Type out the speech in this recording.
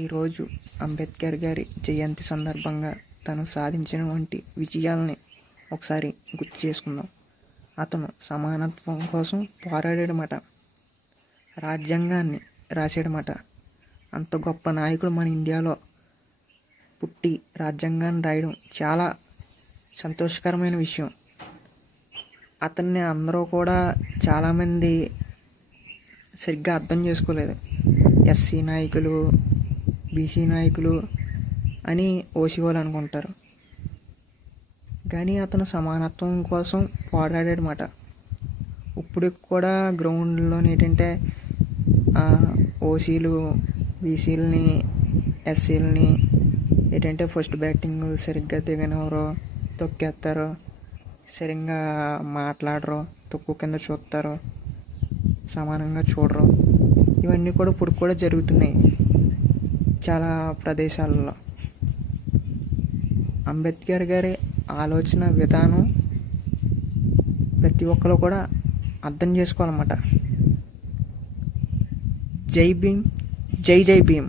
ఈరోజు అంబేద్కర్ గారి జయంతి సందర్భంగా తను సాధించినటువంటి విజయాల్ని ఒకసారి గుర్తు చేసుకుందాం. అతను సమానత్వం కోసం పోరాడాడమాట, రాజ్యాంగాన్ని రాశాడమాట. అంత గొప్ప నాయకుడు మన ఇండియాలో పుట్టి రాజ్యాంగాన్ని రాయడం చాలా సంతోషకరమైన విషయం. అతన్ని అందరూ కూడా చాలామంది సరిగ్గా అర్థం చేసుకోలేదు. ఎస్సీ నాయకులు, బీసీ నాయకులు అని ఓసీ వాళ్ళు అనుకుంటారు, కానీ అతను సమానత్వం కోసం పోరాడాడనమాట. ఇప్పుడు కూడా గ్రౌండ్లో ఏంటంటే ఓసీలు బీసీలని ఎస్సీలని ఏంటంటే ఫస్ట్ బ్యాటింగ్ సరిగ్గా దిగనివ్వరు, తొక్కేస్తారు, సరిగ్గా మాట్లాడరు, తక్కువ కింద చూస్తారు, సమానంగా చూడరు. ఇవన్నీ కూడా ఇప్పుడు కూడా జరుగుతున్నాయి చాలా ప్రదేశాలలో. అంబేద్కర్ గారి ఆలోచన విధానం ప్రతి ఒక్కరు కూడా అర్థం చేసుకోవాలన్నమాట. జై భీమ్, జై జై భీమ్.